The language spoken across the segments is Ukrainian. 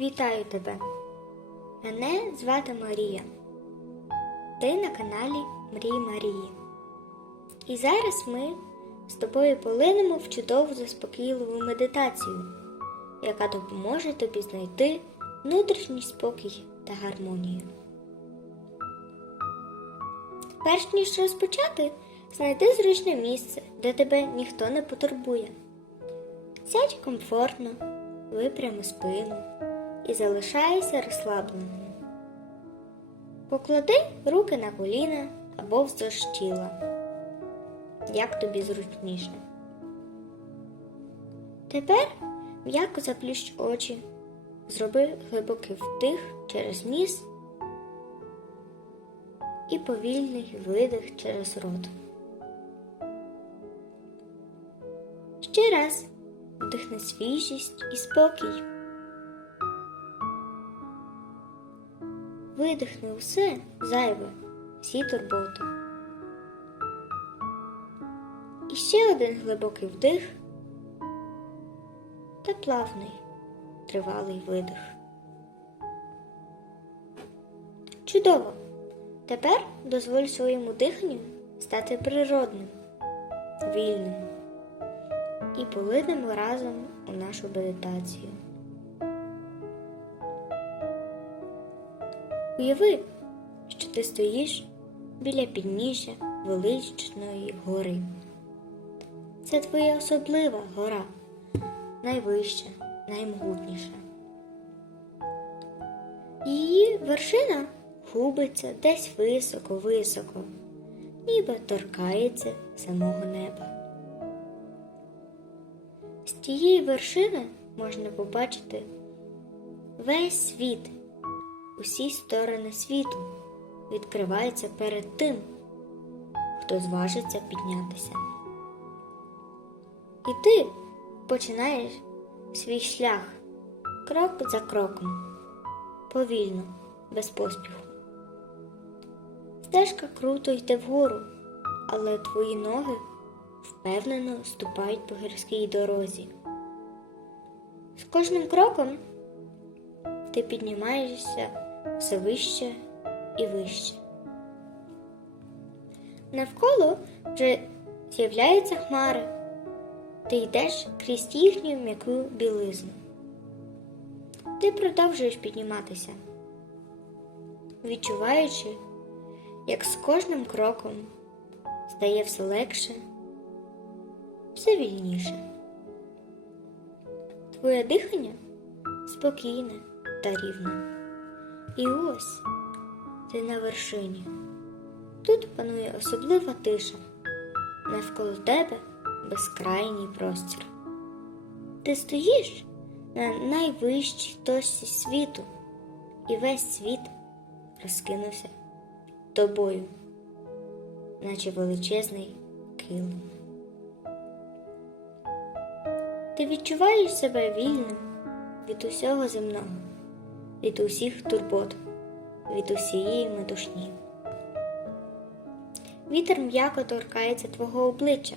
Вітаю тебе! Мене звати Марія. Ти на каналі Мрій Марії. І зараз ми з тобою полинемо в чудову заспокійливу медитацію, яка допоможе тобі знайти внутрішній спокій та гармонію. Перш ніж розпочати, знайди зручне місце, де тебе ніхто не потурбує. Сядь комфортно, випрями спину і залишайся розслабленим. Поклади руки на коліна або вздовж тіла, як тобі зручніше. Тепер м'яко заплющ очі, зроби глибокий вдих через ніс і повільний видих через рот. Ще раз вдихни свіжість і спокій. Видихни усе зайве, всі турботи. І ще один глибокий вдих та плавний, тривалий видих. Чудово! Тепер дозволь своєму диханню стати природним, вільним і полинемо разом у нашу медитацію. Уяви, що ти стоїш біля підніжжя величної гори. Це твоя особлива гора, найвища, наймогутніша. Її вершина губиться десь високо-високо, ніби торкається самого неба. З тієї вершини можна побачити весь світ, усі сторони світу відкриваються перед тим, хто зважиться піднятися. І ти починаєш свій шлях крок за кроком, повільно, без поспіху. Стежка круто йде вгору, але твої ноги впевнено ступають по гірській дорозі. З кожним кроком ти піднімаєшся все вище і вище. Навколо вже з'являються хмари, ти йдеш крізь їхню м'яку білизну. Ти продовжуєш підніматися, відчуваючи, як з кожним кроком стає все легше все вільніше. Твоє дихання спокійне та рівне. І ось ти на вершині. Тут панує особлива тиша, навколо тебе безкрайній простір. Ти стоїш на найвищій точці світу, і весь світ розкинувся тобою, наче величезний килим. Ти відчуваєш себе вільним від усього земного, від усіх турбот, від усієї метушні. Вітер м'яко торкається твого обличчя,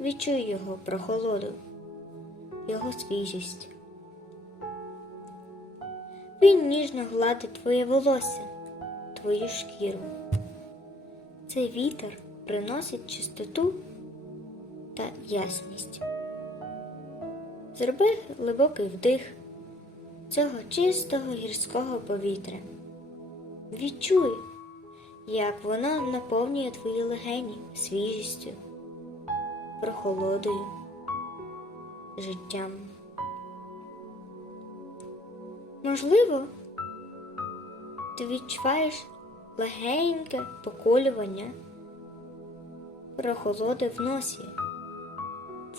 відчуй його прохолоду, його свіжість. Він ніжно гладить твоє волосся, твою шкіру. Цей вітер приносить чистоту та ясність. Зроби глибокий вдих цього чистого гірського повітря. Відчуй, як воно наповнює твої легені свіжістю, прохолодою, життям. Можливо, ти відчуваєш легеньке поколювання прохолоди в носі.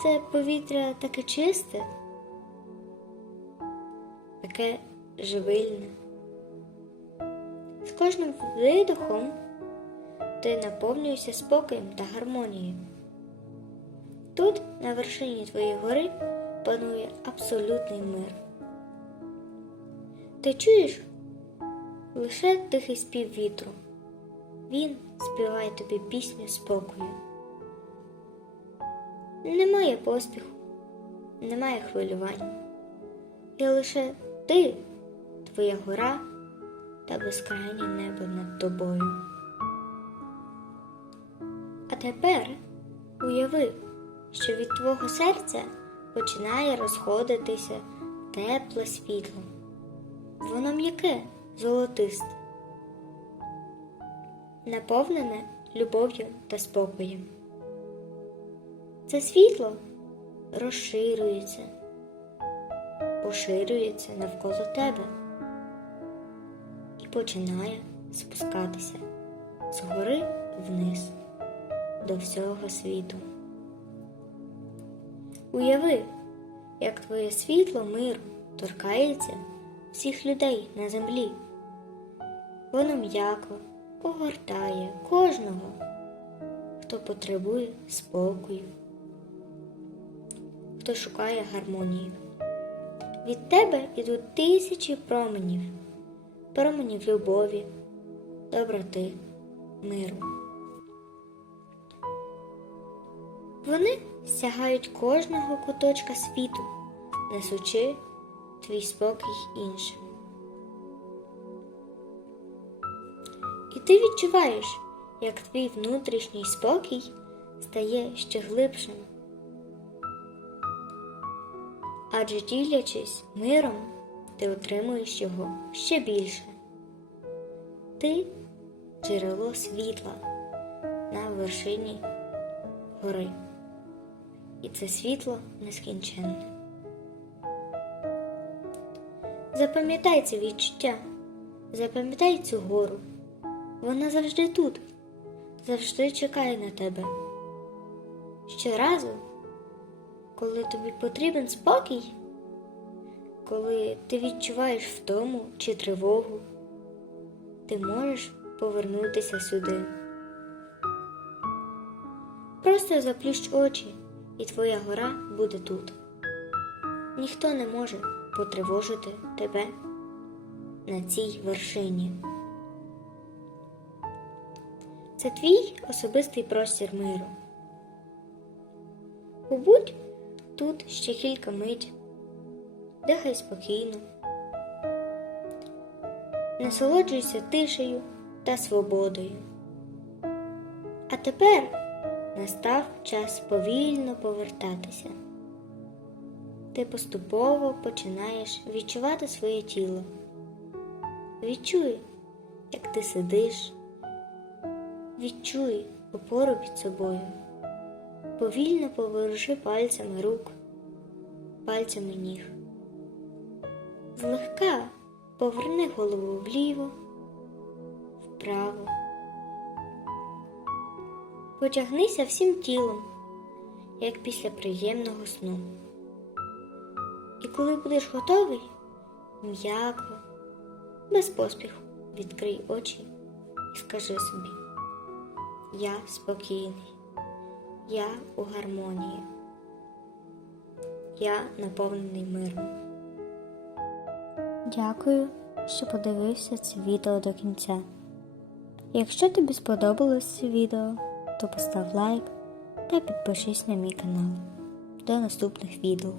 Це повітря таке чисте, таке живильне. З кожним видохом ти наповнюєшся спокоєм та гармонією. Тут, на вершині твоєї гори, панує абсолютний мир. Ти чуєш лише тихий спів вітру. Він співає тобі пісню спокою. Немає поспіху, немає хвилювань. Є лише Ти, твоя гора та безкрайнє небо над тобою. А тепер уяви, що від твого серця починає розходитися тепле світло. Воно м'яке, золотисте, наповнене любов'ю та спокоєм. Це світло розширюється, поширюється навколо тебе і починає спускатися згори вниз до всього світу. Уяви, як твоє світло миру торкається всіх людей на землі. Воно м'яко огортає кожного, хто потребує спокою, хто шукає гармонії. Від тебе йдуть тисячі променів, променів любові, доброти, миру. Вони сягають кожного куточка світу, несучи твій спокій іншим. І ти відчуваєш, як твій внутрішній спокій стає ще глибшим. Адже ділячись миром, ти отримуєш його ще більше. Ти джерело світла на вершині гори. І це світло нескінченне. Запам'ятай це відчуття, запам'ятай цю гору. Вона завжди тут, завжди чекає на тебе. Щоразу, коли тобі потрібен спокій, коли ти відчуваєш втому чи тривогу, ти можеш повернутися сюди. Просто заплющ очі, і твоя гора буде тут. Ніхто не може потривожити тебе на цій вершині. Це твій особистий простір миру. Побудь тут ще кілька мить, дихай спокійно, насолоджуйся тишею та свободою. А тепер настав час повільно повертатися. Ти поступово починаєш відчувати своє тіло. Відчуй, як ти сидиш, відчуй опору під собою. Повільно поворуши пальцями рук, пальцями ніг. Злегка поверни голову вліво, вправо. Потягнися всім тілом, як після приємного сну. І коли будеш готовий, м'яко, без поспіху відкрий очі і скажи собі: Я спокійний, я у гармонії, я наповнений миром. Дякую, що подивився це відео до кінця. Якщо тобі сподобалось це відео, то постав лайк та підпишись на мій канал. До наступних відео.